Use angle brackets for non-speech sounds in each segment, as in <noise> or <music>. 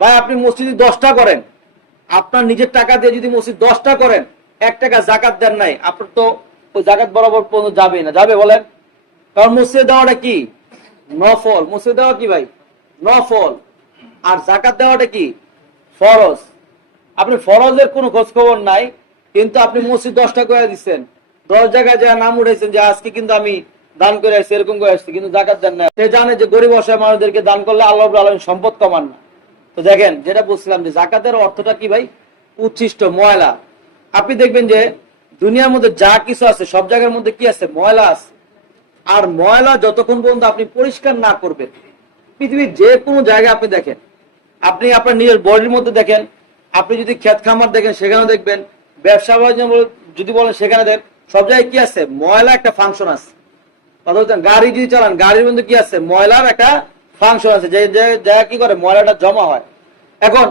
ভাই, আপনি মসজিদে দশটা করেন। আপনার নিজের টাকা দিয়ে যদি মসজিদ দশটা করেন, এক টাকা জাকাত দেন নাই, আপনার তো ওই জাকাত বরাবর পর্যন্ত যাবে না। যাবে বলেন? কারণ মসজিদে দেওয়াটা কি? নফল। মসজিদে দেওয়া কি ভাই? নফল। আর জাকাত দেওয়াটা কি? ফরজ। আপনি ফরজের কোনো খোঁজ খবর নাই, কিন্তু আপনি মসজিদ দশটা করে দিচ্ছেন। দশ জায়গায় যা নাম উঠেছেন যে আজকে কিন্তু আমি দান করে আসছি, এরকম করে আসছি, কিন্তু জাকাত দেন না সে জানে যে গরিব অসহায় মানুষদেরকে দান করলে আল্লাহ আলম সম্পদ কমান না। তো দেখেন, যেটা বলছিলাম যে জাকাতের অর্থটা কি ভাই? উচ্ছিষ্ট, ময়লা। আপনি দেখবেন যে দুনিয়ার মধ্যে যা কিছু আছে, সব জায়গার মধ্যে কি আছে? ময়লা আছে। আর ময়লা যতক্ষণ পর্যন্ত আপনি পরিষ্কার না করবেন, পৃথিবীর যে কোনো জায়গায় আপনি দেখেন, আপনি আপনার নিজের বডির মধ্যে দেখেন, আপনি যদি ক্ষেত খামার দেখেন সেখানে দেখবেন, ব্যবসা বাণিজ্য যদি বলেন সেখানে দেখেন, সব জায়গায় কি আছে? ময়লা একটা ফাংশন আছে। কথা বলছেন? গাড়ি যদি চালান, গাড়ির মধ্যে কি আছে? ময়লার একটা ফাংশন আছে। যে যে জায়গা কি করে? ময়লাটা জমা হয়। এখন,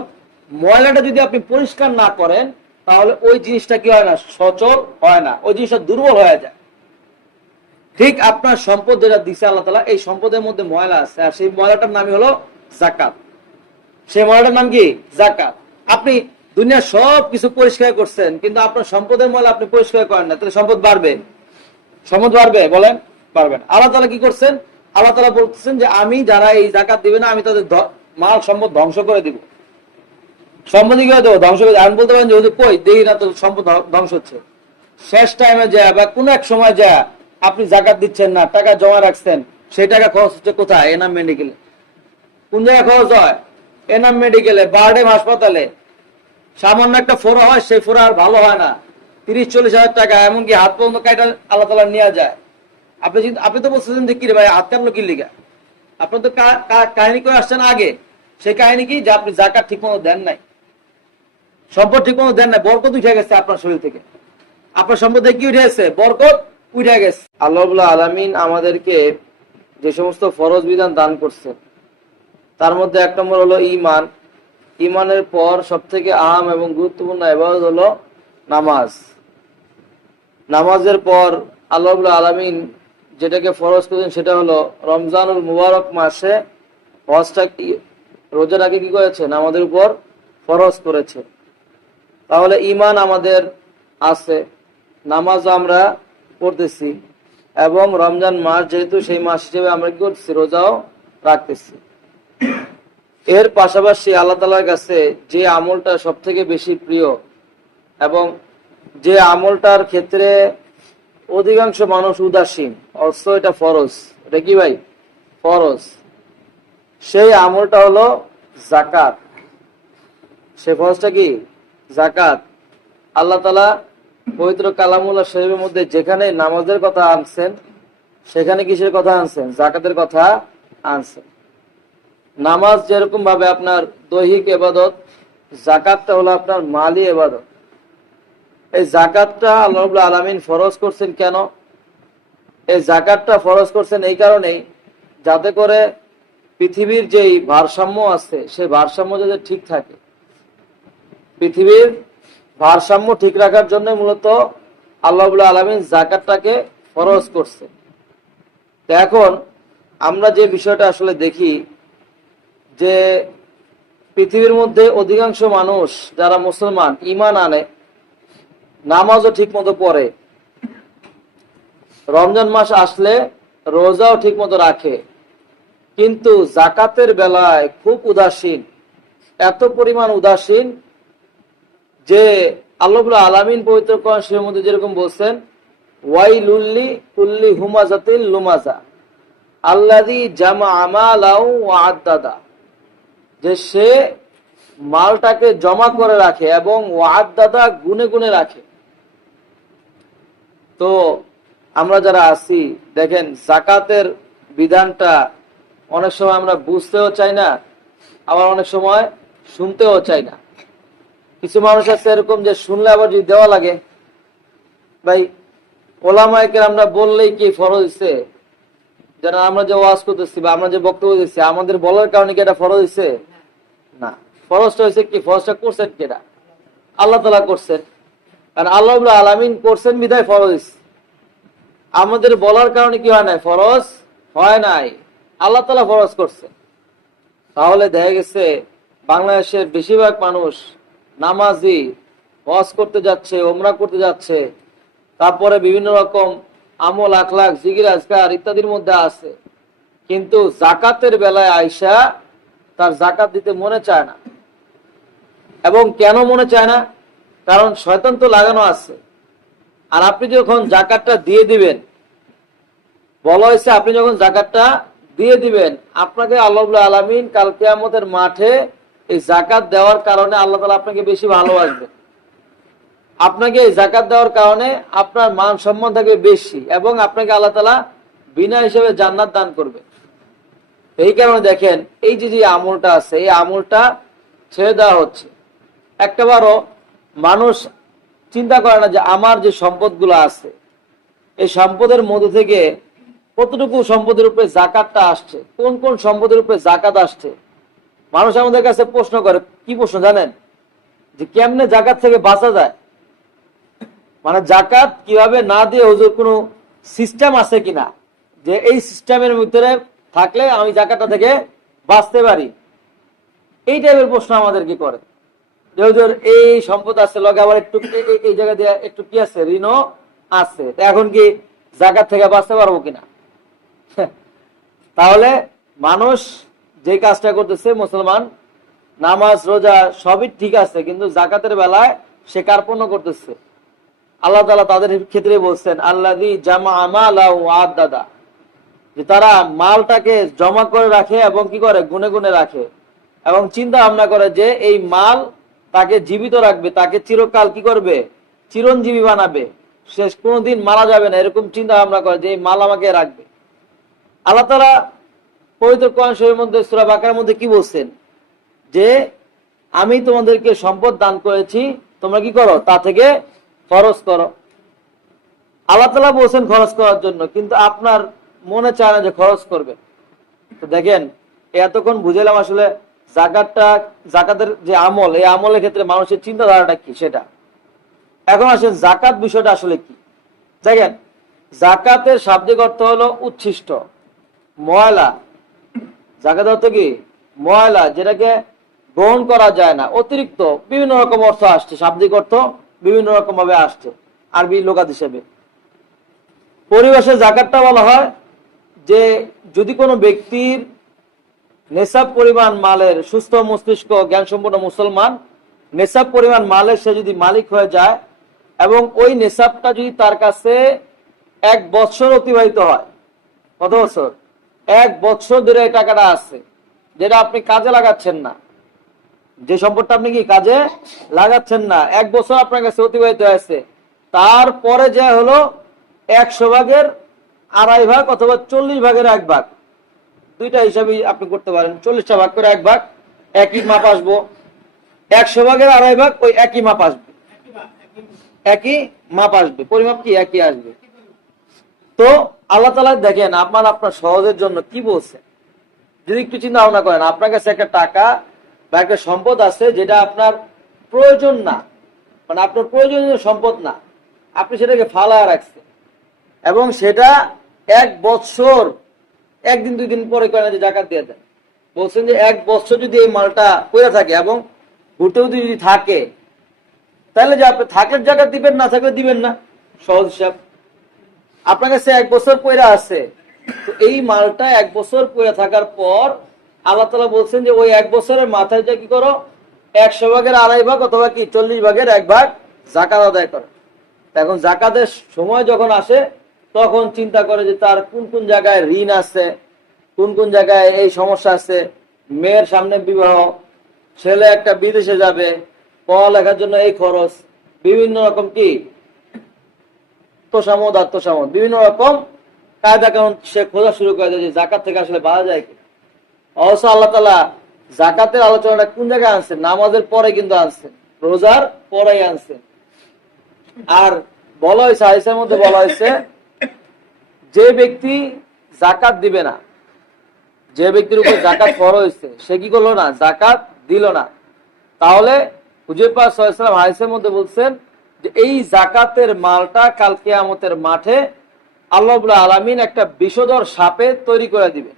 ময়লাটা যদি আপনি পরিষ্কার না করেন, তাহলে ওই জিনিসটা কি হয় না? সচল হয় না। ওই জিনিসটা দুর্বল হয়ে যায়। ঠিক আপনার সম্পদ যেটা দিছে আল্লাহ তালা এই সম্পদের মধ্যে ময়লা আছে। আর সেই ময়লাটার নামই হলো জাকাত সেই ময়লাটার নাম কি? জাকাত আপনি দুনিয়ার সব কিছু পরিষ্কার করছেন, কিন্তু আপনার সম্পদের ময়লা আপনি পরিষ্কার করেন না। তাহলে সম্পদ বাড়বে। সম্পদ বাড়বে, বলেন পারবেন আল্লাহ তালা কি করছেন? আল্লাহ তালা বলতেছেন যে, আমি যারা এই জাকাত দিবে না, আমি তাদের মাল সম্পদ ধ্বংস করে দিব। সম্পত্তি কি দেবো ধ্বংস করে আমি বলতে পারেন যে কই? দেখি না তো সম্পদ ধ্বংস হচ্ছে। শেষ টাইমে যা, বা কোনো এক সময় যা, আপনি জাকাত দিচ্ছেন না, টাকা জমা রাখছেন, সেই টাকা খরচ হচ্ছে কোথায়? এনাম মেডিকেলে কোন জায়গায় খরচ হয়? এনাম মেডিকেলে বারডেম হাসপাতালে। সামান্য একটা ফোড়া হয়, সেই ফোড়া আর ভালো হয় না। তিরিশ, চল্লিশ হাজার টাকা, এমনকি হাত পর্যন্ত কাইটা আল্লাহ তালা নেওয়া যায়। আপনি কিন্তু আপনি তো বলছেন যে কি রে ভাই, হাত কাটলো কি লিগা? আপনি তো কাহিনী করে আসছেন আগে? সেই কাহিনী কি? যে আপনি জাকাত ঠিক মতো দেন নাই। সম্পদ ঠিক মতো দেন নাই, বরকত উঠে গেছে আপনার শরীর থেকে। আপনার সম্পদে কি উঠে গেছে? বরকত উঠে গেছে। আল্লাহ আলামিন আমাদেরকে যে সমস্ত ফরজ বিধান দান করছে তার মধ্যে এক নম্বর হলো ইমান ইমানের পর সব থেকে আহাম এবং গুরুত্বপূর্ণ এবাদত হলো নামাজ। নামাজের পর আল্লাহ আলামিন যেটাকে ফরজ করেছেন সেটা হলো রমজানুল মুবারক মাসে হজটা রোজাটাকে কি করেছে? আমাদের উপর ফরজ করেছে। তাহলে ইমান আমাদের আছে। নামাজ আমরা পড়তেছি এবং রমজান মাস যেহেতু সেই মাস হিসেবে আমরা কি করছি রোজাও রাখতেছি। এর পাশাপাশি আল্লাহ তালার কাছে যে আমলটা সব থেকে বেশি প্রিয় এবং যে আমলটার ক্ষেত্রে অধিকাংশ মানুষ উদাসীন অর্থ এটা ফরজ। এটা কি ভাই? ফরজ। সেই আমলটা হলো জাকাত সে ফরজটা কি? জাকাত আল্লাহ তালা পবিত্র কালামুল্লাহ শরীফের মধ্যে যেখানে নামাজের কথা আনছেন, সেখানে কিসের কথা আনছেন? জাকাতের কথা আনছেন। নামাজ যেরকম ভাবে আপনার দৈহিক এবাদত জাকাতটা হলো আপনার মালি এবাদত। এই জাকাতটা আল্লাহ আলামিন ফরজ করছেন কেন? এই জাকাতটা ফরজ করছেন এই কারণেই যাতে করে পৃথিবীর যেই ভারসাম্য আছে সেই ভারসাম্য যাতে ঠিক থাকে। পৃথিবীর ভারসাম্য ঠিক রাখার জন্য মূলত আল্লাহ আলমিন জাকাতটাকে ফরজ করছে। তো এখন আমরা যে বিষয়টা আসলে দেখি যে পৃথিবীর মধ্যে অধিকাংশ মানুষ যারা মুসলমান ইমান আনে, নামাজও ঠিক মতো পড়ে, রমজান মাস আসলে রোজাও ঠিক মতো রাখে, কিন্তু জাকাতের বেলায় খুব উদাসীন, এত পরিমাণ উদাসীন যে আল্লাহ আলামিন পবিত্র শরীফের মধ্যে যেরকম বলছেন ওয়াই লুল্লি কুল্লি হুমাজাতিল লুমাজা আল্লাদি জামা আমালাউ আদাদা যে সে মালটাকে জমা করে রাখে এবং ওয়াদাদা গুনে গুনে রাখে। তো আমরা যারা আছি, দেখেন জাকাতের বিধানটা অনেক সময় আমরা বুঝতেও চাই না, আবার অনেক সময় শুনতেও চাই না। কিছু মানুষ আছে এরকম যে শুনলে আবার যদি দেওয়া লাগে। ভাই ওলামাইকে আমরা বললেই কি ফরজ দিচ্ছে যারা আমরা যে ওয়াজ করতেছি বা আমরা যে বক্তব্য দিচ্ছি, আমাদের বলার কারণে কি এটা ফরজ দিচ্ছে না। ফরজটা হয়েছে কি? ফরজটা করছেন কেটা আল্লাহ তালা করছেন। আর আল্লাহ আলামিন করছেন বিধায় ফরজ। আমাদের বলার কারণে কি হয় নাই? ফরজ হয় নাই। আল্লাহ তালা ফরজ করছে তাহলে দেখা গেছে, বাংলাদেশের বেশিরভাগ মানুষ নামাজি, হজ করতে যাচ্ছে ওমরা করতে যাচ্ছে, তারপরে বিভিন্ন রকম আমল, আখলাখ জিগির আজকার ইত্যাদির মধ্যে আছে। কিন্তু জাকাতের বেলায় আয়সা তার জাকাত দিতে মনে চায় না। এবং কেন মনে চায় না? কারণ শয়তান তো লাগানো আছে। আর আপনি যখন জাকাতটা দিয়ে দিবেন, বলা হয়েছে আপনি যখন জাকাতটা দিয়ে দিবেন, আপনাকে আল্লাহ আলমিন কালকে কেয়ামতের মাঠে এই জাকাত দেওয়ার কারণে আল্লাহ তালা আপনাকে বেশি ভালোবাসবে। আপনাকে এই জাকাত দেওয়ার কারণে আপনার মান সম্মান থাকবে বেশি এবং আপনাকে আল্লাহ তালা বিনা হিসেবে জান্নাত দান করবে। এই কারণে দেখেন, এই যে যে আমলটা আছে, এই আমলটা ছেড়ে দেওয়া হচ্ছে। একটাবারও মানুষ চিন্তা করে না যে আমার যে সম্পদগুলো আছে, এই সম্পদের মধ্যে থেকে কতটুকু সম্পদের উপরে জাকাতটা আসছে, কোন কোন সম্পদের উপরে জাকাত আসছে মানুষ আমাদের কাছে প্রশ্ন করে, কি প্রশ্ন জানেন? যে কেমনে জাকাত থেকে বাঁচা যায়? মানে জাকাত কীভাবে না দিয়ে হুজুর কোনো সিস্টেম আছে কিনা? যে এই সিস্টেমের ভিতরে থাকলে আমি জাকাতটা থেকে বাঁচতে পারি। এই টাইপের প্রশ্ন আমাদের কি করে? যে এই সম্পদ আছে, লগে আবার একটু এই- জায়গা দিয়ে একটু কি আছে? ঋণও আছে। এখন কি জাকাত থেকে বাঁচতে পারব কিনা? <laughs> তাহলে মানুষ যে কাজটা করতেছে মুসলমান, নামাজ, রোজা, সবই ঠিক আছে, কিন্তু জাকাতের বেলায় সে কার্পণ্য করতেছে। আল্লাহ তালা তাদের ক্ষেত্রে বলছেন আল্লাহ জামা আমাল দাদা। যে তারা মালটাকে জমা করে রাখে এবং কি করে? গুনে গুনে রাখে। এবং চিন্তা ভাবনা করে যে এই মাল তাকে জীবিত রাখবে, তাকে চিরকাল কি করবে? চিরঞ্জীবী বানাবে। সে কোনোদিন মারা যাবে না, এরকম চিন্তা ভাবনা করে যে এই মাল আমাকে রাখবে। আল্লাহ তালা পবিত্র কোরআন শরীফের মধ্যে, সুরা বাকার মধ্যে কি বলছেন? যে আমি তোমাদেরকে সম্পদ দান করেছি, তোমরা কি করো? তা থেকে খরচ করো। আল্লাহ তালা বলছেন খরচ করার জন্য, কিন্তু আপনার মনে চায় না যে খরচ করবে। তো দেখেন, এতক্ষণ বুঝালাম আসলে জাকাতটা, জাকাতের যে আমল, এই আমলের ক্ষেত্রে মানুষের চিন্তাধারাটা কি সেটা? এখন আসেন জাকাত বিষয়টা আসলে কি? দেখেন, জাকাতের শাব্দিক অর্থ হলো উচ্ছিষ্ট, ময়লা জাকাত অর্থ কি? ময়লা, যেটাকে গ্রহণ করা যায় না, অতিরিক্ত বিভিন্ন রকম অর্থ আসছে, শাব্দিক অর্থ বিভিন্ন রকম ভাবে আসছে, আরবি লোকাত হিসেবে। পরিবেশে জাকাতটা বলা হয় যে, যদি কোনো ব্যক্তির নেশাব পরিমাণ মালের, সুস্থ মস্তিষ্ক জ্ঞান সম্পন্ন মুসলমান, নেশাব পরিমাণ মালের সে যদি মালিক হয়ে যায় এবং ওই নেশাবটা যদি তার কাছে এক বছর অতিবাহিত হয়, কত বছর? এক বছর ধরে এই টাকাটা আছে, যেটা আপনি কাজে লাগাচ্ছেন না। যে সম্পদটা আপনি কি কাজে লাগাচ্ছেন না, এক বছর আপনার কাছে অতিবাহিত হয়েছে। তারপরে যে হলো একশো ভাগের আড়াই ভাগ অথবা চল্লিশ ভাগের এক ভাগ। দুইটা হিসাবে আপনি করতে পারেন, চল্লিশটা ভাগ করে এক ভাগ, একই মাপ আসব। একশো ভাগের আড়াই ভাগ ওই একই মাপ আসবে। একই মাপ আসবে, পরিমাপ কি একই আসবে? তো আল্লাহ তালা দেখেন আপনার আপনার সহজের জন্য কি বলছে? যদি একটু চিন্তা ভাবনা করেন, আপনার কাছে একটা টাকা বা একটা সম্পদ আছে যেটা আপনার প্রয়োজন না। মানে আপনার প্রয়োজনীয় সম্পদ না। আপনি সেটাকে ফালায় রাখছেন। এবং সেটা এক বছর, একদিন, দুই দিন পরে কয় না যে জাকাত দিয়ে দেন। বলছেন যে এক বছর যদি এই মালটা করে থাকে এবং ঘুরতেও যদি থাকে, তাহলে যে আপনি থাকলে জাকাত দিবেন, না থাকলে দিবেন না? সহজ হিসাব। আপনার কাছে এক বছর পয়রা আছে। তো এই মালটা এক বছর পয়রা থাকার পর আল্লাহ তালা বলছেন যে, ওই এক বছরের মাথায় যা কি করো? একশো ভাগের আড়াই ভাগ অথবা কি, চল্লিশ ভাগের এক ভাগ জাকাত আদায় করো। এখন জাকাতের সময় যখন আসে, তখন চিন্তা করে যে, তার কোন কোন জায়গায় ঋণ আছে? কোন কোন জায়গায় এই সমস্যা আছে? মেয়ের সামনে বিবাহ, ছেলে একটা বিদেশে যাবে, পড়ালেখার জন্য এই খরচ, বিভিন্ন রকম কি তোষামদ আর তোষামদ বিভিন্ন রকম কায়দা কারণ সে খোঁজা শুরু করে দেয় যে জাকাত থেকে আসলে বাধা যায় কি অবশ্য আল্লাহ তালা জাকাতের আলোচনাটা কোন জায়গায় আনছেন? নামাজের পরে কিন্তু আনছেন। রোজার পরে আনছেন। আর বলা হয়েছে, হাদিসের মধ্যে বলা হয়েছে, যে ব্যক্তি জাকাত দিবে না, যে ব্যক্তির উপর জাকাত ফর হয়েছে, সে কি করল না? জাকাত দিল না। তাহলে হুজুর পাক সাল্লাম মধ্যে বলছেন যে এই জাকাতের মালটা কাল কেয়ামতের মাঠে আল্লাহ আলামিন একটা বিষধর সাপে তৈরি করে দিবে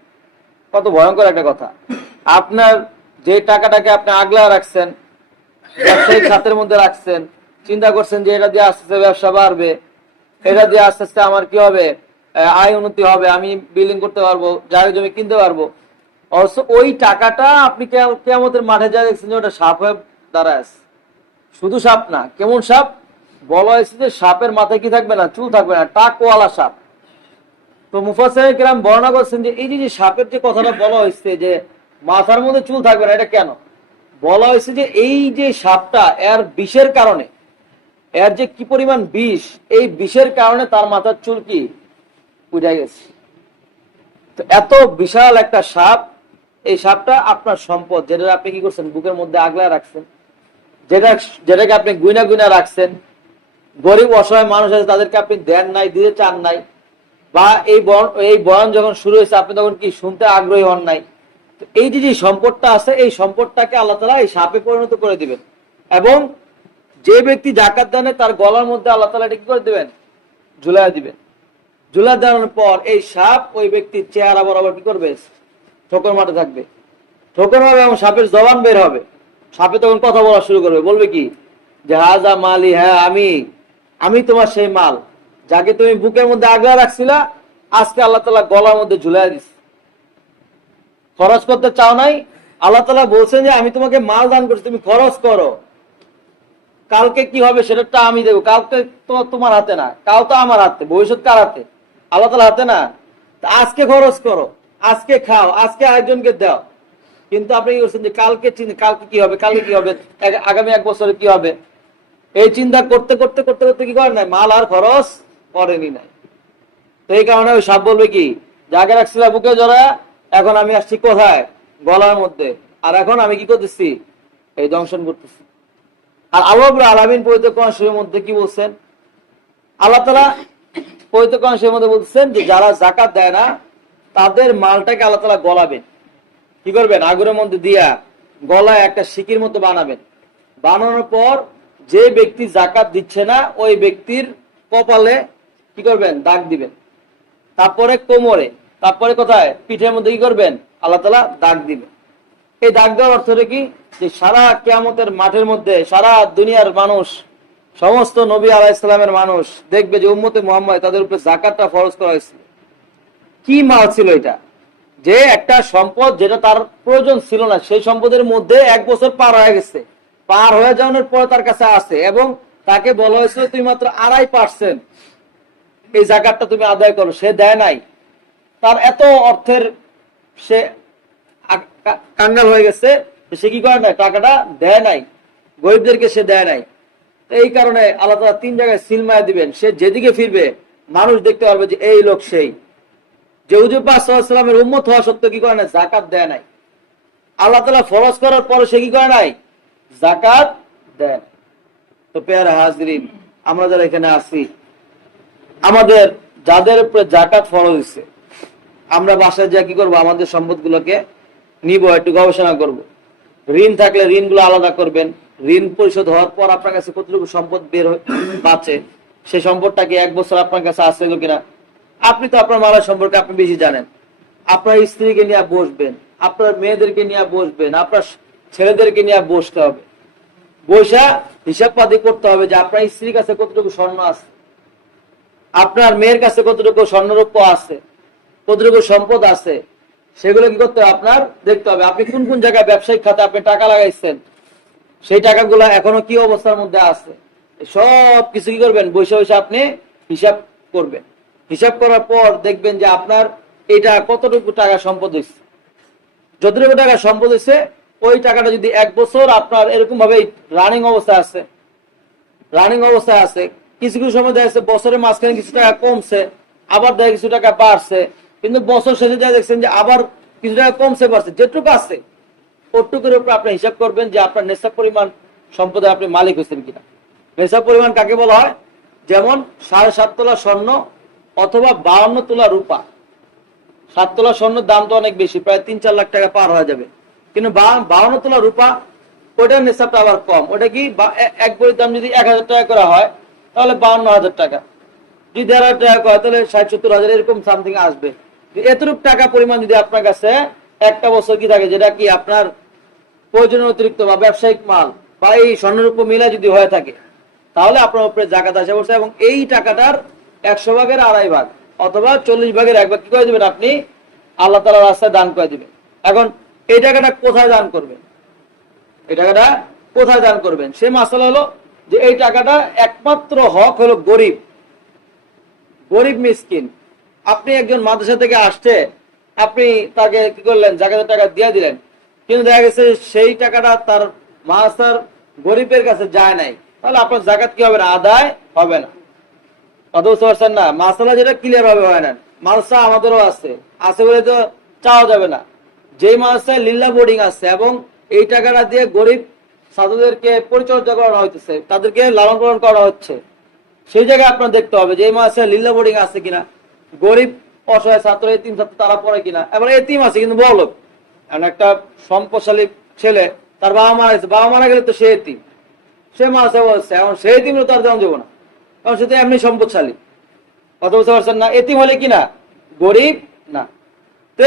কত ভয়ঙ্কর একটা কথা। আপনার যে টাকাটাকে আপনি আগলা রাখছেন ব্যবসায়িক খাতের মধ্যে রাখছেন, চিন্তা করছেন যে এটা দিয়ে আস্তে আস্তে ব্যবসা বাড়বে, এটা দিয়ে আস্তে আস্তে আমার কি হবে আয় উন্নতি হবে, আমি বিল্ডিং করতে পারব, জায়গা জমি কিনতে পারব। অবশ্য ওই টাকাটা আপনি কে- কেয়ামতের মাঠে যা দেখছেন যে ওটা সাপ হয়ে দাঁড়ায়। শুধু সাপ না, কেমন সাপ? বলা হয়েছে যে সাপের মাথায় কি থাকবে না? চুল থাকবে না টাকওয়ালা সাপ। তো মুফাসের কিরাম বর্ণনা করছেন যে এই যে সাপের যে কথাটা বলা হয়েছে যে মাথার মধ্যে চুল থাকবে না, এটা কেন? বলা হয়েছে যে এই যে সাপটা, এর বিষের কারণে, এর যে কি পরিমাণ বিষ, এই বিষের কারণে তার মাথার চুল কি? উঠে গেছে। তো এত বিশাল একটা সাপ, এই সাপটা আপনার সম্পদ যেটা আপনি কি করছেন? বুকের মধ্যে আগলায় রাখছেন। যেটা যেটাকে আপনি গুইনা গুইনা রাখছেন। গরিব অসহায় মানুষ আছে, তাদেরকে আপনি দেন নাই, দিতে চান নাই। বা এই এই বয়ান যখন শুরু হয়েছে, আপনি তখন কি শুনতে আগ্রহী হন নাই? এই যে যে সম্পদটা আছে, এই সম্পদটাকে আল্লাহ তালা এই সাপে পরিণত করে দিবেন। এবং যে ব্যক্তি জাকাত দেন তার গলার মধ্যে আল্লাহ তালা এটা কি করে দেবেন? ঝুলাই দিবেন। ঝুলাই দেওয়ার পর এই সাপ ওই ব্যক্তির চেহারা বরাবর কি করবে? ঠোকর মাঠে থাকবে। ঠোকর হবে এবং সাপের জবান বের হবে। সাপে তখন কথা বলা শুরু করবে। বলবে কি? যে, হাজা মালি হ্যাঁ আমি। আমি তোমার সেই মাল, যাকে তুমি বুকের মধ্যে আগলা রাখছিলা, আজকে আল্লাহ তালা গলার মধ্যে ঝুলাই দিস খরচ করতে চাও নাই, আল্লাহ তালা বলছেন যে আমি তোমাকে মাল দান করছি, তুমি খরচ করো। কালকে কি হবে সেটা আমি দেবো কালকে তো তোমার হাতে না, কাল তো আমার হাতে, ভবিষ্যৎ কার হাতে? আল্লাহ তালা হাতে না? আজকে খরচ করো, আজকে খাও, আজকে আরেকজনকে দাও। কিন্তু আপনি কি করছেন যে কালকে কালকে কি হবে, কালকে কি হবে, আগামী এক বছরে কি হবে? এই চিন্তা করতে করতে করতে করতে কি করেন নাই? মাল আর খরচ করেনি নাই। তো এই কারণে ওই সাপ বলবে কি, জাগে রাখছিল বুকে জড়া এখন আমি আসছি কোথায়? গলার মধ্যে। আর এখন আমি কি করতেছি? এই দংশন করতেছি। আর আল্লাহ আলামিন পবিত্র কোরআন শরীফের মধ্যে কি বলছেন? আল্লাহ তালা পবিত্র কোরআন শরীফের মধ্যে বলছেন যে, যারা জাকাত দেয় না, তাদের মালটাকে আল্লাহ তালা গলাবেন। কি করবেন? আগুনের মধ্যে দিয়া গলায় একটা সিকির মতো বানাবেন। বানানোর পর যে ব্যক্তি জাকাত দিচ্ছে না, ওই ব্যক্তির কপালে কি করবেন? দাগ দিবেন। তারপরে কোমরে, তারপরে কোথায়? পিঠের মধ্যে কি করবেন? আল্লাহ তালা দাগ দিবেন। এই দাগ দেওয়ার অর্থটা কি? যে সারা কেয়ামতের মাঠের মধ্যে সারা দুনিয়ার মানুষ, সমস্ত নবী আলাহ ইসলামের মানুষ দেখবে যে উম্মতে মোহাম্মদ তাদের উপরে জাকাতটা ফরজ করা হয়েছিল। কি মাল ছিল এটা? যে একটা সম্পদ যেটা তার প্রয়োজন ছিল না, সেই সম্পদের মধ্যে এক বছর পার হয়ে গেছে। পার হয়ে যাওয়ার পর তার কাছে আছে এবং তাকে বলা হয়েছিল তুমি মাত্র আড়াই পার্সেন্ট এই জাকাতটা তুমি আদায় করো। সে দেয় নাই। তার এত অর্থের সে কাঙ্গাল হয়ে গেছে। সে কি করে নাই? টাকাটা দেয় নাই। গরিবদেরকে সে দেয় নাই। এই কারণে আল্লাহ তালা তিন জায়গায় সিলমায় দিবেন। সে যেদিকে ফিরবে, মানুষ দেখতে পারবে যে এই লোক সেই। যে উজুবাসামের উম্মত হওয়া সত্ত্বেও কি করে নাই? জাকাত দেয় নাই। আল্লাহ তালা ফরজ করার পরে সে কি করে নাই? জাকাত দেয় নাই। তো পেয়ারা হাজরিন, আমরা যারা এখানে আছি, আমাদের যাদের উপরে জাকাত ফরজ হচ্ছে আমরা বাসায় যা কি করব আমাদের সম্পদগুলোকে নিব, একটু গবেষণা করব। ঋণ থাকলে ঋণগুলো আলাদা করবেন ঋণ পরিশোধ হওয়ার পর আপনার কাছে কতটুকু সম্পদ বের বাঁচে সেই সম্পদটা কি এক বছর আপনার কাছে আসছিল কিনা আপনি তো আপনার মালার সম্পর্কে আপনি বেশি জানেন আপনার স্ত্রীকে নিয়ে বসবেন, আপনার মেয়েদেরকে নিয়ে বসবেন, আপনার ছেলেদেরকে নিয়ে বসতে হবে। বৈশা হিসাব পাতি করতে হবে যে আপনার স্ত্রীর কাছে কতটুকু স্বর্ণ আছে, আপনার মেয়ের কাছে কতটুকু স্বর্ণরূপ আছে, কতটুকু সম্পদ আছে, সেগুলো কি করতে হবে? আপনার দেখতে হবে, আপনি কোন কোন জায়গায় ব্যবসায়িক খাতে আপনি টাকা লাগাইছেন, সেই টাকাগুলো এখনও কি অবস্থার মধ্যে আছে? সব কিছু কি করবেন? বসে বসে আপনি হিসাব করবেন। হিসাব করার পর দেখবেন যে আপনার এটা কতটুকু টাকা সম্পদ হয়েছে যতটুকু টাকা সম্পদ হয়েছে ওই টাকাটা যদি এক বছর আপনার এরকম ভাবে রানিং অবস্থায় আছে রানিং অবস্থায় আছে, কিছু কিছু সময় দেখা যাচ্ছে বছরের মাঝখানে কিছু টাকা কমছে, আবার দেখা কিছু টাকা বাড়ছে, কিন্তু বছর শেষে যা দেখছেন যে আবার কিছু টাকা কমছে, বাড়ছে, যেটুকু আছে, ওটুকুর উপর আপনি হিসাব করবেন যে আপনার নেশা পরিমাণ সম্পদে আপনি মালিক হয়েছেন কিনা। নেশা পরিমাণ কাকে বলা হয়? যেমন সাড়ে সাত তোলা স্বর্ণ অথবা বাউন্ন তোলা রূপা। সাত তোলা স্বর্ণের দাম তো অনেক বেশি, প্রায় তিন চার লাখ টাকা পার হয়ে যাবে। কিন্তু বাউন্ন তোলা রূপা ওটার নেশাবটা আবার কম। ওটা কি এক বইয়ের দাম যদি এক হাজার টাকা করা হয়, তাহলে বাউন্ন হাজার টাকা। যদি দেড় হাজার টাকা করা তাহলে ষাট সত্তর হাজার, এরকম সামথিং আসবে। এতটুকু টাকা পরিমাণ যদি আপনার কাছে, একটা বছর কি থাকে, যেটা কি আপনার প্রয়োজনের অতিরিক্ত বা ব্যবসায়িক মাল বা এই স্বর্ণরূপ মিলা যদি হয়ে থাকে, তাহলে আপনার উপরে জাকাত আসে বসে এবং এই টাকাটার একশো ভাগের আড়াই ভাগ অথবা চল্লিশ ভাগের এক ভাগ কি করে দিবেন আপনি? আল্লাহ তালা রাস্তায় দান করে দিবেন। এখন এই টাকাটা কোথায় দান করবেন? এই টাকাটা কোথায় দান করবেন? সে মাসালা হলো যে এই টাকাটা একমাত্র হক হলো গরিব। গরিব মিসকিন। আপনি একজন মাদ্রাসা থেকে আসছে, আপনি তাকে কি করলেন? জাকাতের টাকা দিয়ে দিলেন। কিন্তু দেখা গেছে সেই টাকাটা তার মাদ্রাসার গরিবের কাছে যায় নাই। তাহলে আপনার জাকাত কি হবে না? আদায় হবে না। কথা না? মাসালা যেটা ক্লিয়ার ভাবে হয় না। মাদ্রাসা আমাদেরও আছে। আছে বলে তো চাওয়া যাবে না। যেই মাদ্রাসায় লিল্লা বোর্ডিং আছে এবং এই টাকাটা দিয়ে গরিব ছাত্রদেরকে পরিচর্যা করানো হইতেছে, তাদেরকে লালন পালন করা হচ্ছে। সেই জায়গায় আপনার দেখতে হবে যে মাসে লিল্লা বোর্ডিং আছে কিনা, গরিব অসহায় ছাত্র এতিম ছাত্র তারা পড়ে কিনা। এবার এতিম আছে কিন্তু বড় লোক এখন একটা সম্পদশালী ছেলে, তার বাবা মারা গেছে, বাবা মারা গেলে তো সে এতিম। সে মাসে বলছে, এখন সে এতিম তার যেমন যাব না। কারণ সে তো এমনি সম্পদশালী। কথা বুঝতে পারছেন না, এতিম হলে কি না? গরিব না।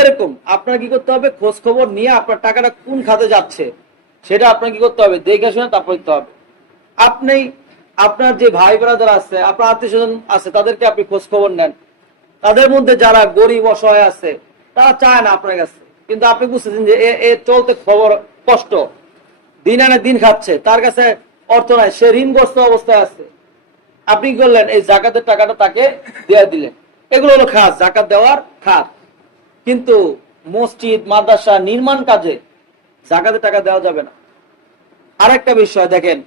এরকম, আপনার কি করতে হবে? খোঁজ খবর নিয়ে আপনার টাকাটা কোন খাতে যাচ্ছে, সেটা আপনার কি করতে হবে? দেখে শুনে তারপর দিতে হবে। আপনি, আপনার যে ভাই ব্রাদার আছে, আপনার আত্মীয় স্বজন আছে, তাদেরকে আপনি খোঁজ খবর নেন। তাদের মধ্যে যারা গরিব, অসহায় আছে, তারা চায় না আপনার কাছে। কিন্তু আপনি বুঝতেছেন যে এ চলতে খবর কষ্ট। দিন আনে দিন খাচ্ছে, তার কাছে অর্থ নাই, সে ঋণগ্রস্ত অবস্থায় আছে। আপনি করলেন? এই জাকাতের টাকাটা তাকে দিয়ে দিলেন। এগুলো হলো খাত জাকাত দেওয়ার খাত কিন্তু মসজিদ, মাদ্রাসা নির্মাণ কাজে জাকাতে টাকা দেওয়া যাবে না। আরেকটা বিষয় দেখেন,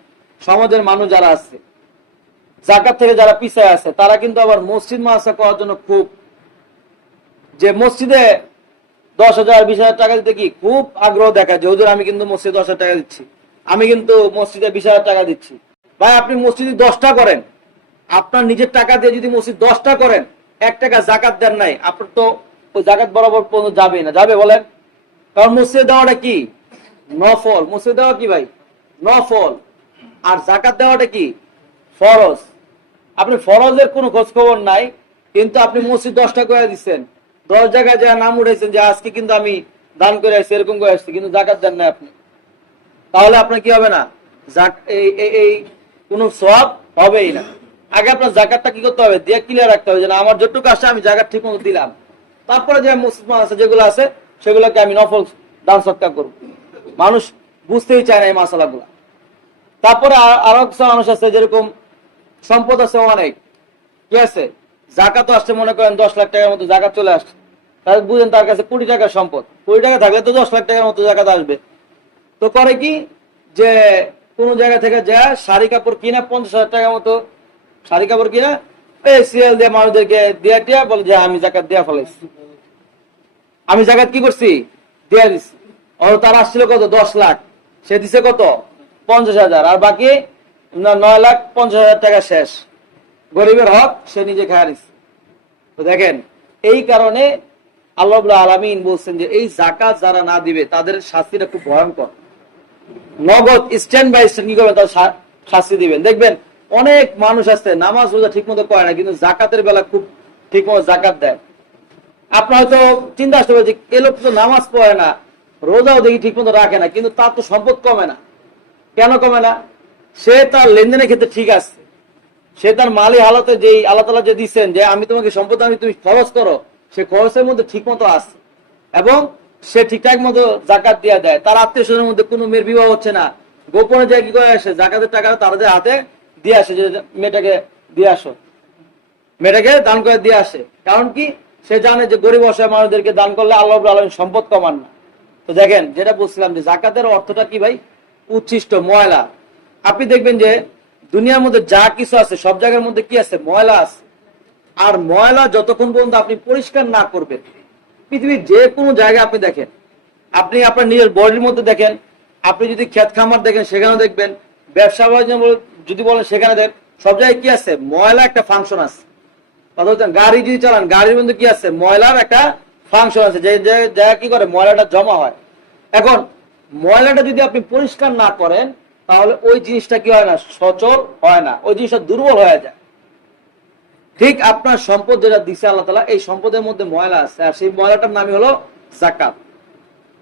সমাজের মানুষ যারা আছে, জাকাত থেকে যারা পিছায় আছে, তারা কিন্তু আবার মসজিদ, মাদ্রাসা করার জন্য খুব যে মসজিদে দশ হাজার, বিশ হাজার টাকা দিতে কি খুব আগ্রহ দেখায় যে ওদের আমি কিন্তু মসজিদে দশ হাজার টাকা দিচ্ছি। আমি কিন্তু মসজিদে বিশ হাজার টাকা দিচ্ছি। ভাই, আপনি মসজিদে দশটা করেন। আপনার নিজের টাকা দিয়ে যদি মসজিদ দশটা করেন, এক টাকা জাকাত দেন নাই, আপনার তো ওই জাকাত বরাবর পর্যন্ত যাবে না। যাবে বলেন? কারণ মসজিদে দেওয়াটা কি? নফল। মসজিদে দেওয়া কি ভাই? নফল। আর জাকাত দেওয়াটা কি? ফরজ। আপনি ফরজের কোনো খোঁজ খবর নাই, কিন্তু আপনি মসজিদ দশটা করে দিচ্ছেন। দশ জায়গায় যা নাম উঠেছেন যে আজকে কিন্তু আমি দান করে আসছি, এরকম করে আসছি, কিন্তু জাকাত দেন না আপনি। তাহলে আপনার কি হবে না? এই কোনো সব হবেই না। আগে আপনার জাকাতটা কি করতে হবে? দিয়ে ক্লিয়ার রাখতে হবে যে আমার যতটুকু আসে আমি জাকাত ঠিক মতো দিলাম। তারপরে যে মুসলমান আছে, যেগুলো আছে, সেগুলোকে আমি নফল দান সৎকার করব। মানুষ বুঝতেই চায় না এই মশলাগুলো তারপরে আর- কিছু মানুষ আছে, যেরকম সম্পদ আছে অনেক। কি আছে? জাকাতও আসছে, মনে করেন দশ লাখ টাকার মতো জাকাত চলে আসছে। তাহলে বুঝেন তার কাছে কোটি টাকার সম্পদ। কোটি টাকা থাকলে তো দশ লাখ টাকার মতো জাকাত আসবে। তো করে কি? যে কোন জায়গা থেকে যায় শাড়ি কাপড় কিনা পঞ্চাশ হাজার টাকার মতো, শাড়ি কাপড় কিনা, এই সিরিয়াল দিয়ে মানুষদেরকে দিয়া টিয়া বলে যে আমি জাকাত দেয়া ফেলাইছি। আমি জাকাত কি করছি? দিয়া দিছি তার আসছিল কত? দশ লাখ। সে দিছে কত? পঞ্চাশ হাজার। আর বাকি? নয় লাখ পঞ্চাশ হাজার টাকা শেষ। গরিবের হক সে নিজে খায় তো দেখেন, এই কারণে আল্লাহ আলমিন বলছেন যে, এই জাকাত যারা না দিবে, তাদের শাস্তিটা খুব ভয়ঙ্কর। নগদ স্ট্যান্ড বাই স্ট্যান্ড কি করবেন? তার শাস্তি দিবেন। দেখবেন, অনেক মানুষ আছে, নামাজ রোজা ঠিক মতো করে না, কিন্তু জাকাতের বেলা খুব ঠিক মতো জাকাত দেয়। আপনার হয়তো চিন্তা আসতে পারে যে এ লোক তো নামাজ পড়ে না, রোজাও দেখি ঠিক মতো রাখে না, কিন্তু তার তো সম্পদ কমে না। কেন কমে না? সে তার লেনদেনের ক্ষেত্রে ঠিক আছে। সে তার মালি হালতে যেই আল্লাহ তালা যে দিচ্ছেন যে আমি তোমাকে সম্পদ, আমি তুমি খরচ করো, সে খরচের মধ্যে ঠিক মতো আছে। এবং সে ঠিকঠাক মতো জাকাত দিয়ে দেয়। তার আত্মীয় স্বজনের মধ্যে কোনো মেয়ের বিবাহ হচ্ছে না। গোপনে যায় কি করে আসে, জাকাতের টাকা তাদের হাতে দিয়ে আসে, যে মেয়েটাকে দিয়ে আসো। মেয়েটাকে দান করে দিয়ে আসে। কারণ কি? সে জানে যে গরিব অসহায় মানুষদেরকে দান করলে আল্লাহ আলম সম্পদ কমান না। তো দেখেন, যেটা বলছিলাম যে জাকাতের অর্থটা কি ভাই? উচ্ছিষ্ট, ময়লা। আপনি দেখবেন যে দুনিয়ার মধ্যে যা কিছু আছে, সব জায়গার মধ্যে কি আছে? ময়লা আছে। আর ময়লা যতক্ষণ পর্যন্ত আপনি পরিষ্কার না করবেন, পৃথিবীর যে কোনো জায়গায় আপনি দেখেন, আপনি আপনার নিজের বডির মধ্যে দেখেন, আপনি যদি ক্ষেত খামার দেখেন সেখানে দেখবেন, ব্যবসা যদি বলেন সেখানে দেখেন সব জায়গায় কি আছে? ময়লা একটা ফাংশন আছে। কথা গাড়ি যদি চালান, গাড়ির মধ্যে কি আছে? ময়লার একটা ফাংশন আছে। যে জায়গা কি করে? ময়লাটা জমা হয়। এখন, ময়লাটা যদি আপনি পরিষ্কার না করেন, তাহলে ওই জিনিসটা কি হয় না? সচল হয় না। ওই জিনিসটা দুর্বল হয়ে যায়। ঠিক আপনার সম্পদ যেটা দিছে আল্লাহ তালা এই সম্পদের মধ্যে ময়লা আছে। আর সেই ময়লাটার নামই হলো জাকাত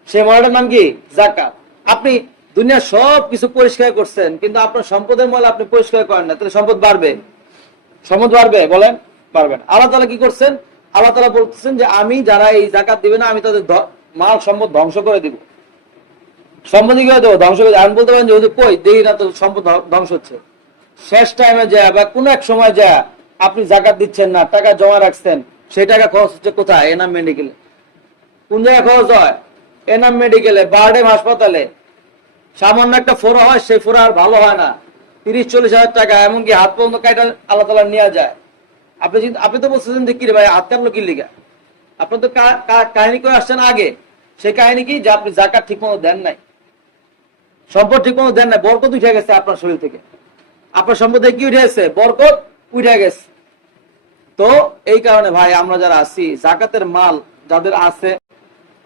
সেই ময়লাটার নাম কি? জাকাত আপনি দুনিয়া সব কিছু পরিষ্কার করছেন, কিন্তু আপনার সম্পদের ময়লা আপনি পরিষ্কার করেন না। তাহলে সম্পদ বাড়বে। সম্পদ বাড়বে, বলেন। পারবেন। আল্লাহ তালা কি করছেন? আল্লাহ তালা বলতেছেন যে আমি যারা এই জাকাত দিবে না, আমি তাদের মাল সম্পদ ধ্বংস করে দিব। সম্পদ কি দেবো? ধ্বংস করে আমি বলতে পারেন যে, ওদের কই? দেখি না তো সম্পদ ধ্বংস হচ্ছে। শেষ টাইমে যায় বা কোনো এক সময় যায়, আপনি জাকাত দিচ্ছেন না, টাকা জমা রাখছেন, সেই টাকা খরচ হচ্ছে কোথায়? এনাম মেডিকেলে। কোন জায়গায় খরচ হয়? এনাম মেডিকেলে বারডেম হাসপাতালে। সামান্য একটা ফোড়া হয়, সেই ফোড়া আর ভালো হয় না। তিরিশ, চল্লিশ হাজার টাকা, এমনকি হাত পর্যন্ত কাইটা আল্লাহ তালা নেওয়া যায়। আপনি চিন্তা- আপনি তো বলছেন যে কি রে ভাই, হাত কাটলো কি লিগা? আপনি তো কাহিনী করে আসছেন আগে। সেই কাহিনী কি? যে আপনি জাকাত ঠিক মতো দেন নাই। সম্পদ ঠিক মতো দেন নাই। বরকত উঠে গেছে আপনার শরীর থেকে। আপনার সম্পদে কি উঠে গেছে? বরকত উঠে গেছে। তো এই কারণে ভাই, আমরা যারা আছি, জাকাতের মাল যাদের আছে,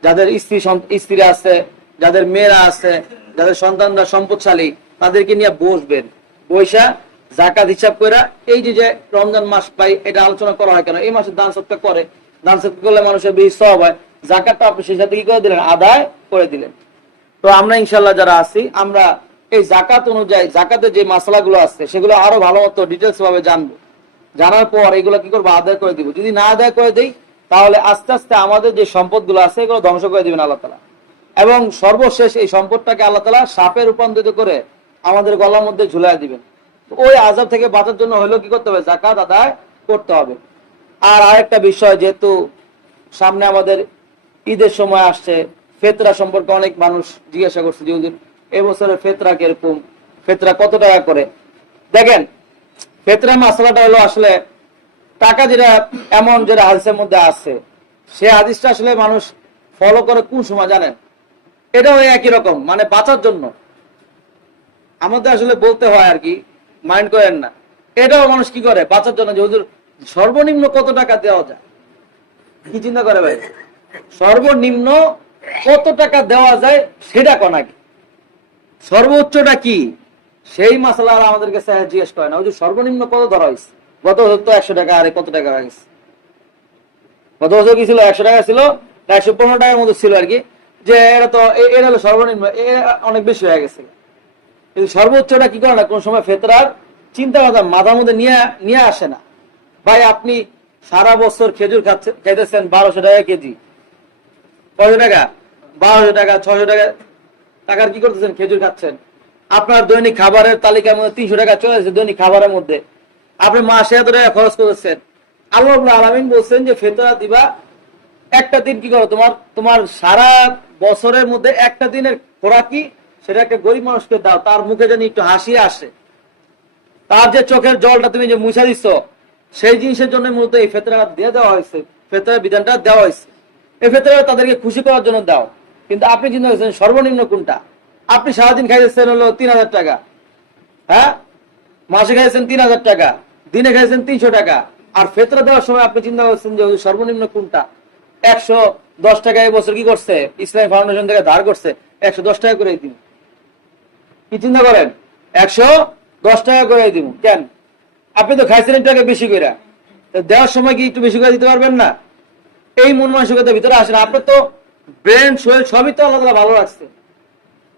যাদের স্ত্রী স্ত্রী আছে, যাদের মেয়েরা আছে, যাদের সন্তানরা সম্পদশালী, তাদেরকে নিয়ে বসবেন। বৈশা জাকাত হিসাব করে এই যে রমজান মাস পাই, এটা আলোচনা করা হয় কেন? এই মাসে দান সৎকার করে। দান সৎকার করলে মানুষের বেশি সব হয়। জাকাতটা আপনি সেই সাথে কি করে দিলেন? আদায় করে দিলেন। তো আমরা ইনশাল্লাহ যারা আছি, আমরা এই জাকাত অনুযায়ী জাকাতের যে মশলাগুলো আছে, সেগুলো আরও ভালো মতো ডিটেলস ভাবে জানব। জানার পর এগুলো কি করব? আদায় করে দিব। যদি না আদায় করে দিই, তাহলে আস্তে আস্তে আমাদের যে সম্পদগুলো আছে, এগুলো ধ্বংস করে দিবেন আল্লাহ তালা এবং সর্বশেষ এই সম্পদটাকে আল্লাহ তালা সাপে রূপান্তরিত করে আমাদের গলার মধ্যে ঝুলাই দিবেন। ওই আজাব থেকে বাঁচার জন্য হলেও কি করতে হবে? জাকাত আদায় করতে হবে। আর আরেকটা বিষয়, যেহেতু সামনে আমাদের ঈদের সময় আসছে, ফেতরা সম্পর্কে অনেক মানুষ জিজ্ঞাসা করছে যে এবছরের ফেতরা কীরকম? ফেতরা কত টাকা করে? দেখেন, ফেতরা মশলাটা হলো আসলে টাকা যেটা এমন যেটা হাদিসের মধ্যে আছে, সে হাদিসটা আসলে মানুষ ফলো করে কোন সময় জানেন? এটাও একই রকম মানে বাঁচার জন্য। আমাদের আসলে বলতে হয় আর কি মাইন্ড করেন না। এটাও মানুষ কি করে? বাঁচার জন্য যে হুজুর সর্বনিম্ন কত টাকা দেওয়া যায়? কি চিন্তা করে ভাই? সর্বনিম্ন কত টাকা দেওয়া যায় সেটা কনাকে সর্বোচ্চটা কি? সেই মাসালা আর আমাদের কাছে জিজ্ঞেস করে না। ওই যে সর্বনিম্ন কত ধরা হয়েছে? গত বছর তো একশো টাকা, আরে কত টাকা হয়ে গেছে? গত বছর কি ছিল? একশো টাকা ছিল, একশো পনেরো টাকার মতো ছিল আর কি। যে এটা তো এটা হলো সর্বনিম্ন অনেক বেশি হয়ে গেছে। কিন্তু সর্বোচ্চটা কি করে না কোন সময় ফেতরার চিন্তা ভাবনা মাথার মধ্যে নিয়ে নিয়ে আসে না। ভাই, আপনি সারা বছর খেজুর খাচ্ছে, খাইতেছেন বারোশো টাকা কেজি। কয়শো টাকা? বারোশো টাকা, ছয়শো টাকা। টাকার কি করতেছেন? খেজুর খাচ্ছেন। আপনার দৈনিক খাবারের তালিকার মধ্যে তিনশো টাকা চলে যাচ্ছে দৈনিক খাবারের মধ্যে। আপনি মাসে এত টাকা খরচ করেছেন। আল্লাহ আলামিন বলছেন যে, ফেতরা দিবা একটা দিন কি করো? তোমার তোমার সারা বছরের মধ্যে একটা দিনের খোরাকি সেটা একটা গরিব মানুষকে দাও, তার মুখে যেন একটু হাসি আসে। তার যে চোখের জলটা তুমি যে মুছা দিচ্ছ সেই জিনিসের জন্য মূলত এই ফেতরা দিয়ে দেওয়া হয়েছে, ফেতরার বিধানটা দেওয়া হয়েছে। এই ফেতরা তাদেরকে খুশি করার জন্য দাও। কিন্তু আপনি চিন্তা করছেন, সর্বনিম্ন কোনটা? আপনি সারাদিন খাইতেছেন হলো তিন হাজার টাকা। হ্যাঁ? মাসে খাইছেন তিন হাজার টাকা, দিনে খাইছেন তিনশো টাকা। আর ফেতরা দেওয়ার সময় আপনি চিন্তা করছেন যে সর্বনিম্ন কোনটা? একশো দশ টাকা এবছর কি করছে? ইসলামী ফাউন্ডেশন থেকে ধার করছে, একশো দশ টাকা করে দিন। কি চিন্তা করেন? একশো দশ টাকা করে দিব। কেন? আপনি তো একটু আগে বেশি করে দেওয়ার সময় কি একটু বেশি করে দিতে পারবেন না? এই মন মানসিকতার ভিতরে আসেন। আপনার তো ব্রেন, শরীর সবই তো আল্লাহ ভালো রাখছে।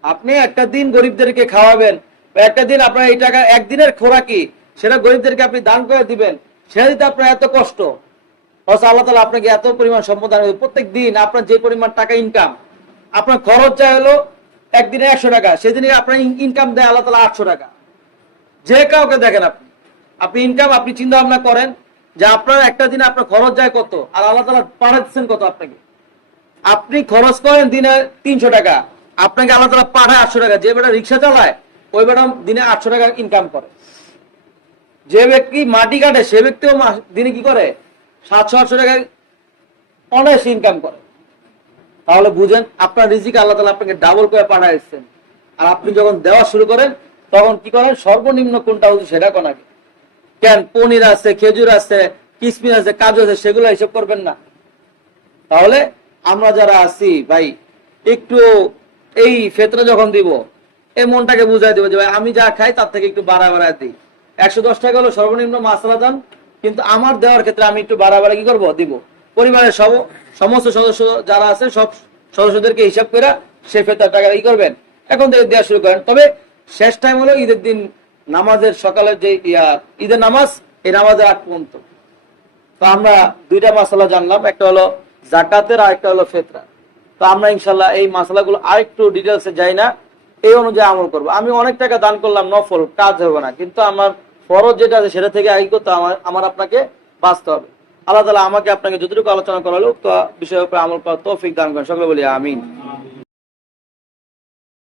আপনি একটা দিন গরিবদেরকে খাওয়াবেন একটা দিন আপনার এই টাকা, একদিনের খোরাকি, সেটা গরিবদেরকে আপনি দান করে দিবেন, সেটা দিতে আপনার এত কষ্ট। অথচ আল্লাহ তালা আপনাকে এত পরিমাণ সম্পদ প্রত্যেক দিন আপনার যে পরিমাণ টাকা ইনকাম আপনার খরচ চাই হলো একদিনে একশো টাকা, সেদিনে আপনার ইনকাম দেয় আল্লাহ তালা আটশো টাকা। যে কাউকে দেখেন আপনি আপনি ইনকাম আপনি চিন্তা ভাবনা করেন যে আপনার একটা দিনে আপনার খরচ যায় কত, আর আল্লাহ তালা পাঠাচ্ছেন কত আপনাকে। আপনি খরচ করেন দিনে তিনশো টাকা, আপনাকে আল্লাহ তালা পাঠায় আটশো টাকা। যে বেটা রিক্সা চালায়, ওই বেটা দিনে আটশো টাকা ইনকাম করে। যে ব্যক্তি মাটি কাটে, সে ব্যক্তিও দিনে কি করে? সাতশো আটশো টাকা অনায়াসে ইনকাম করে। তাহলে বুঝেন আপনার রিজিক আল্লাহ তালা আপনাকে ডাবল করে পাঠাইছেন। আর আপনি যখন দেওয়া শুরু করেন, তখন কি করেন? সর্বনিম্ন কোনটা হচ্ছে সেটা কোনাকে কেন? পনির আছে, খেজুর আছে, কিসমিস আছে, কাজু আছে, সেগুলো হিসেব করবেন না। তাহলে আমরা যারা আছি, ভাই, একটু এই ফেতরা যখন দিব এই মনটাকে বুঝাই দিব যে, ভাই, আমি যা খাই তার থেকে একটু বাড়া বাড়ায় দিই। একশো দশ টাকা হলো সর্বনিম্ন মাসলা দাম কিন্তু আমার দেওয়ার ক্ষেত্রে আমি একটু বাড়া বাড়া কি করব? দিব। পরিবারের সব সমস্ত সদস্য যারা আছে সব সদস্যদেরকে হিসাব করে সে ফেতরা টাকা কি করবেন। এখন থেকে দেওয়া শুরু করেন। তবে শেষ টাইম হলো ঈদের দিন নামাজের সকালের যে ইয়া, ঈদের নামাজ, এই নামাজের আগ পর্যন্ত। তো আমরা দুইটা মাসালা জানলাম। একটা হলো জাকাতের আর একটা হলো ফেতরা তো আমরা ইনশাল্লাহ এই মাসালাগুলো আরেকটু ডিটেলসে যাই না, এই অনুযায়ী আমল করব। আমি অনেক টাকা দান করলাম, নফল, কাজ হবে না। কিন্তু আমার ফরজ যেটা আছে সেটা থেকে আগে করতে আমার আমার আপনাকে বাঁচতে হবে। আল্লাহ তালা আমাকে আপনাকে যতটুকু আলোচনা করালো, তো বিষয়ের উপরে আমল করা তৌফিক দান করেন। সকলে বলি আমিন।